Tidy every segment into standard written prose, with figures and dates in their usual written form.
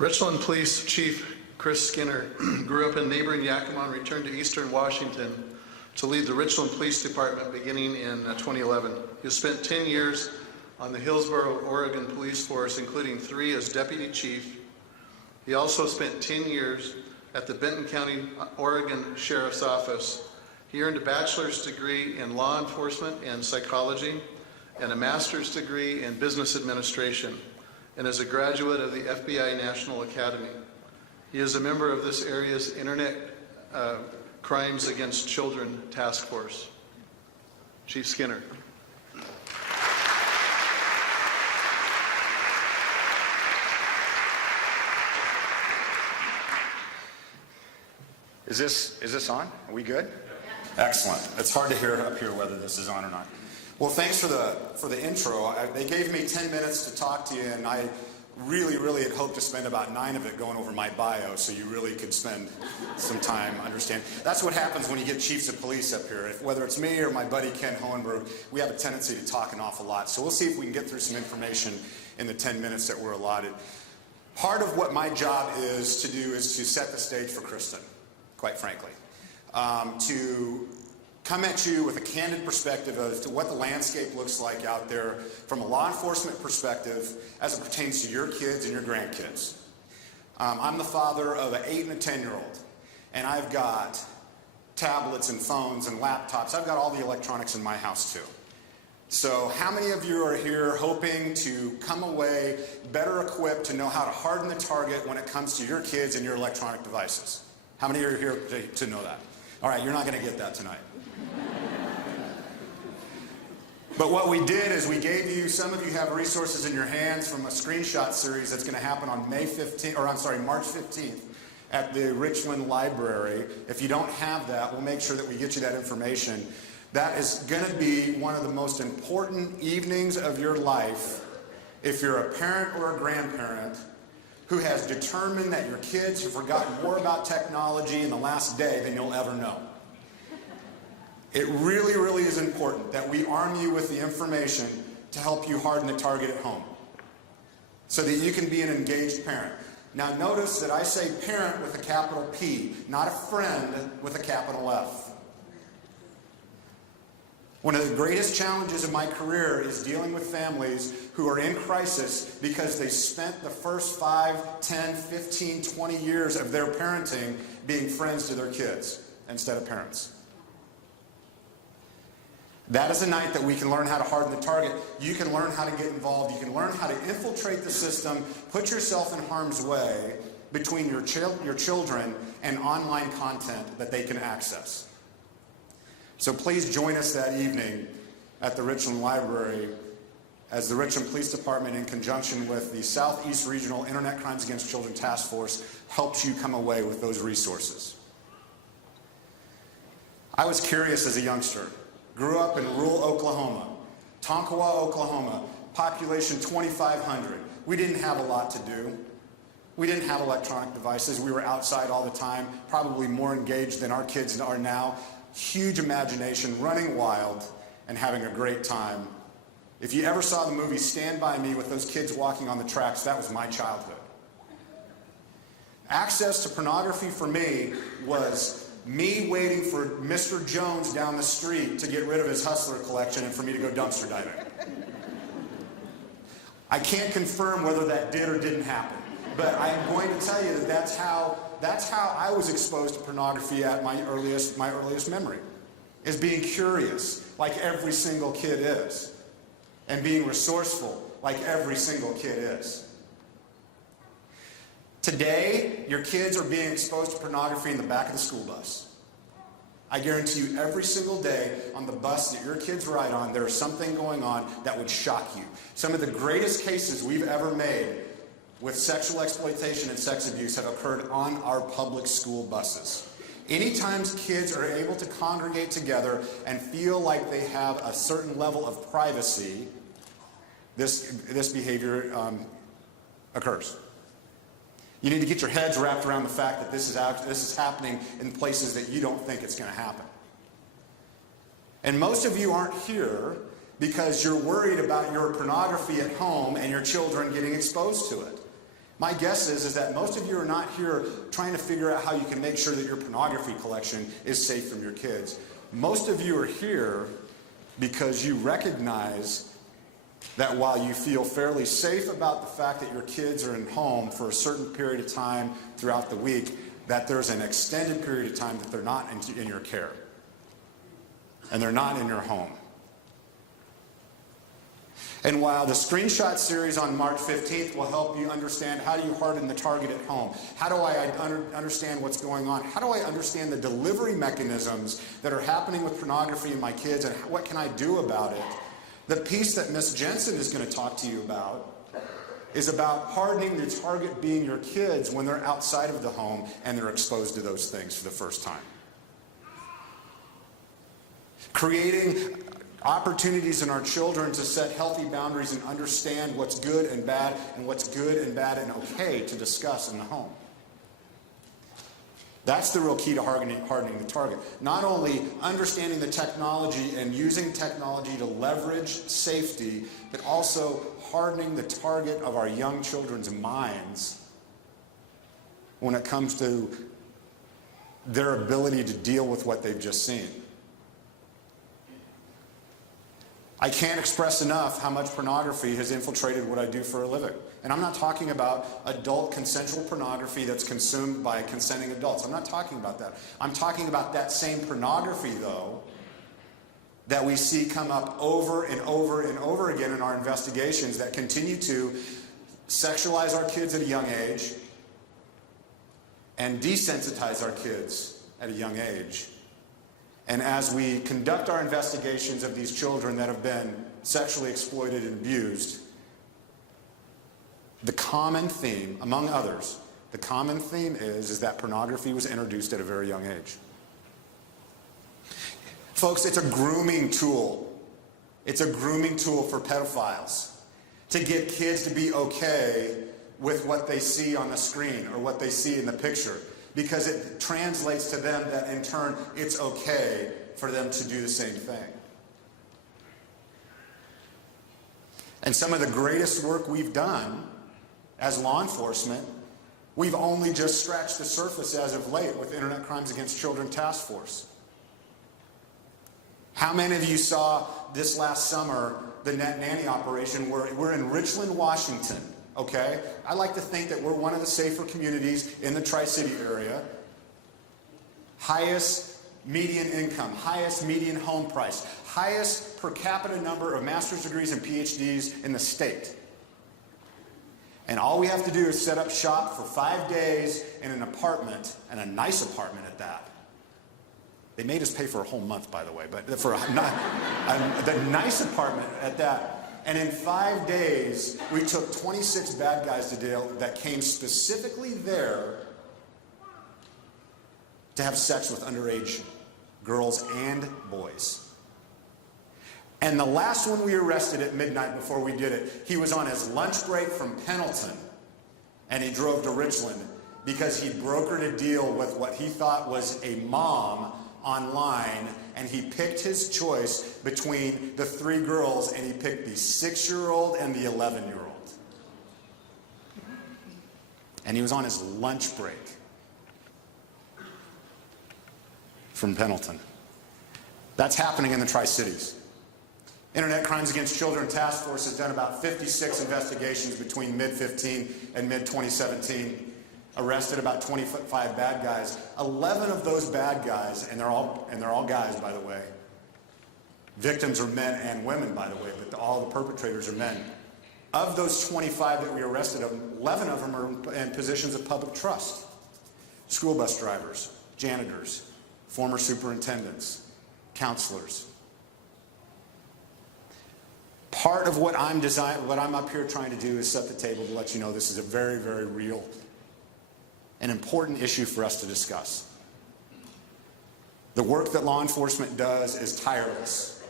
Richland Police Chief Chris Skinner grew up in neighboring Yakima and returned to Eastern Washington to lead the Richland Police Department beginning in 2011. He spent 10 years on the Hillsboro, Oregon Police Force, including 3 as Deputy Chief. He also spent 10 years at the Benton County, Oregon Sheriff's Office. He earned a bachelor's degree in law enforcement and psychology and a master's degree in business administration, and is a graduate of the FBI National Academy. He is a member of this area's Internet Crimes Against Children Task Force. Chief Skinner. Is this on? Are we good? Excellent. It's hard to hear up here whether this is on or not. Well, thanks for the intro. They gave me 10 minutes to talk to you, and I really had hoped to spend about 9 of it going over my bio, so you really could spend some time understanding. That's what happens when you get chiefs of police up here. Whether it's me or my buddy Ken Hohenberg, we have a tendency to talk an awful lot. So we'll see if we can get through some information in the 10 minutes that we're allotted. Part of what my job is to do is to set the stage for Kristen, quite frankly. To come at you with a candid perspective as to what the landscape looks like out there from a law enforcement perspective as it pertains to your kids and your grandkids. I'm the father of an 8 and a 10-year-old, and I've got tablets and phones and laptops. I've got all the electronics in my house too. So how many of you are here hoping to come away better equipped to know how to harden the target when it comes to your kids and your electronic devices? How many are here to know that? All right, you're not going to get that tonight. But what we did is we gave you, some of you have resources in your hands from a screenshot series that's going to happen on March 15th at the Richland Library. If you don't have that, we'll make sure that we get you that information. That is going to be one of the most important evenings of your life if you're a parent or a grandparent who has determined that your kids have forgotten more about technology in the last day than you'll ever know. It really is important that we arm you with the information to help you harden the target at home so that you can be an engaged parent. Now notice that I say parent with a capital P, not a friend with a capital F. One of the greatest challenges of my career is dealing with families who are in crisis because they spent the first 5, 10, 15, 20 years of their parenting being friends to their kids instead of parents. That is a night that we can learn how to harden the target. You can learn how to get involved. You can learn how to infiltrate the system, put yourself in harm's way between your children and online content that they can access. So please join us that evening at the Richland Library as the Richland Police Department, in conjunction with the Southeast Regional Internet Crimes Against Children Task Force, helps you come away with those resources. I was curious as a youngster. Grew up in rural Oklahoma, Tonkawa, Oklahoma, population 2,500. We didn't have a lot to do. We didn't have electronic devices. We were outside all the time, probably more engaged than our kids are now. Huge imagination, running wild, and having a great time. If you ever saw the movie Stand By Me with those kids walking on the tracks, that was my childhood. Access to pornography for me was me waiting for Mr. Jones down the street to get rid of his Hustler collection and for me to go dumpster diving. I can't confirm whether that did or didn't happen, but I'm going to tell you that that's how I was exposed to pornography at my earliest memory, is being curious like every single kid is, and being resourceful like every single kid is. Today, your kids are being exposed to pornography in the back of the school bus. I guarantee you every single day on the bus that your kids ride on, there is something going on that would shock you. Some of the greatest cases we've ever made with sexual exploitation and sex abuse have occurred on our public school buses. Anytime kids are able to congregate together and feel like they have a certain level of privacy, this behavior occurs. You need to get your heads wrapped around the fact that this is happening in places that you don't think it's going to happen. And most of you aren't here because you're worried about your pornography at home and your children getting exposed to it. My guess is that most of you are not here trying to figure out how you can make sure that your pornography collection is safe from your kids. Most of you are here because you recognize that while you feel fairly safe about the fact that your kids are in home for a certain period of time throughout the week, that there's an extended period of time that they're not in your care. And they're not in your home. And while the screenshot series on March 15th will help you understand how do you harden the target at home, how do I understand what's going on, how do I understand the delivery mechanisms that are happening with pornography in my kids, and what can I do about it, the piece that Miss Jensen is going to talk to you about is about hardening the target being your kids when they're outside of the home and they're exposed to those things for the first time. Creating opportunities in our children to set healthy boundaries and understand what's good and bad and what's good and bad and okay to discuss in the home. That's the real key to hardening the target. Not only understanding the technology and using technology to leverage safety, but also hardening the target of our young children's minds when it comes to their ability to deal with what they've just seen. I can't express enough how much pornography has infiltrated what I do for a living. And I'm not talking about adult consensual pornography that's consumed by consenting adults. I'm not talking about that. I'm talking about that same pornography, though, that we see come up over and over and over again in our investigations that continue to sexualize our kids at a young age and desensitize our kids at a young age. And as we conduct our investigations of these children that have been sexually exploited and abused, the common theme, among others, the common theme is that pornography was introduced at a very young age. Folks, it's a grooming tool. It's a grooming tool for pedophiles to get kids to be okay with what they see on the screen or what they see in the picture, because it translates to them that in turn it's okay for them to do the same thing. And some of the greatest work we've done as law enforcement, we've only just scratched the surface as of late with Internet Crimes Against Children Task Force. How many of you saw this last summer the Net Nanny operation? We're in Richland, Washington. Okay? I like to think that we're one of the safer communities in the Tri-City area. Highest median income, highest median home price, highest per capita number of master's degrees and PhDs in the state. And all we have to do is set up shop for 5 days in an apartment, and a nice apartment at that. They made us pay for a whole month, by the way, but for the nice apartment at that. And in 5 days, we took 26 bad guys to jail that came specifically there to have sex with underage girls and boys. And the last one we arrested at midnight before we did it, he was on his lunch break from Pendleton, and he drove to Richland because he brokered a deal with what he thought was a mom online, and he picked his choice between the 3 girls, and he picked the 6-year-old and the 11-year-old. And he was on his lunch break from Pendleton. That's happening in the Tri-Cities. Internet Crimes Against Children Task Force has done about 56 investigations between mid-15 and mid-2017. Arrested about 25 bad guys. 11 of those bad guys, and they're all guys, by the way. Victims are men and women, by the way, but all the perpetrators are men. Of those 25 that we arrested, 11 of them are in positions of public trust. School bus drivers, janitors, former superintendents, counselors. Part of what I'm up here trying to do is set the table to let you know this is a very, very real an important issue for us to discuss. The work that law enforcement does is tireless.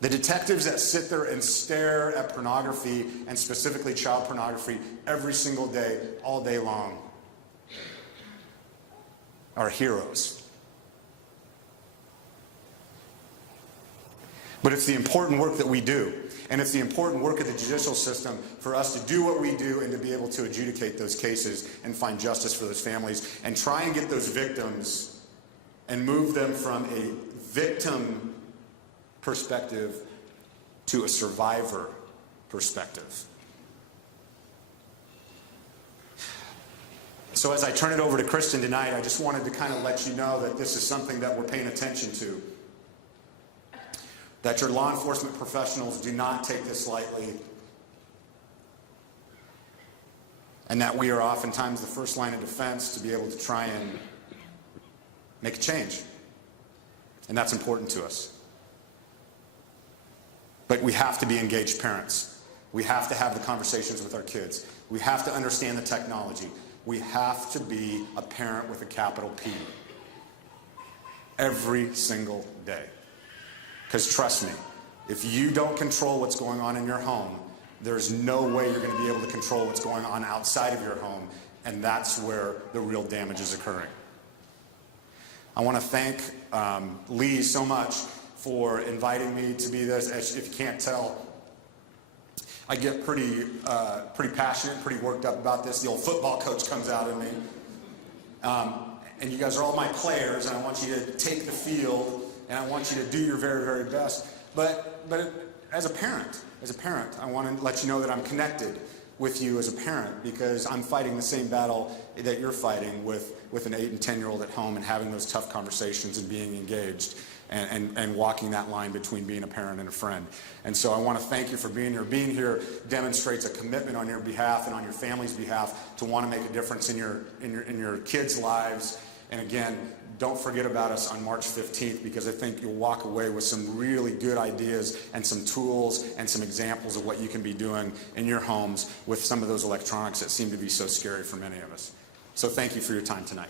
The detectives that sit there and stare at pornography, and specifically child pornography, every single day, all day long, are heroes. But it's the important work that we do. And it's the important work of the judicial system for us to do what we do and to be able to adjudicate those cases and find justice for those families and try and get those victims and move them from a victim perspective to a survivor perspective. So as I turn it over to Kristen tonight, I just wanted to kind of let you know that this is something that we're paying attention to. That your law enforcement professionals do not take this lightly. And that we are oftentimes the first line of defense to be able to try and make a change. And that's important to us. But we have to be engaged parents. We have to have the conversations with our kids. We have to understand the technology. We have to be a parent with a capital P. Every single day. Because trust me, if you don't control what's going on in your home, there's no way you're going to be able to control what's going on outside of your home, and that's where the real damage is occurring. I want to thank Lee so much for inviting me to be this. If you can't tell, I get pretty passionate, pretty worked up about this. The old football coach comes out in me. And you guys are all my players, and I want you to take the field, and I want you to do your very, very best. But as a parent, I want to let you know that I'm connected with you as a parent because I'm fighting the same battle that you're fighting with an 8 and 10-year-old at home and having those tough conversations and being engaged and walking that line between being a parent and a friend. And so I want to thank you for being here. Being here demonstrates a commitment on your behalf and on your family's behalf to want to make a difference in your kids' lives. And again, don't forget about us on March 15th because I think you'll walk away with some really good ideas and some tools and some examples of what you can be doing in your homes with some of those electronics that seem to be so scary for many of us. So thank you for your time tonight.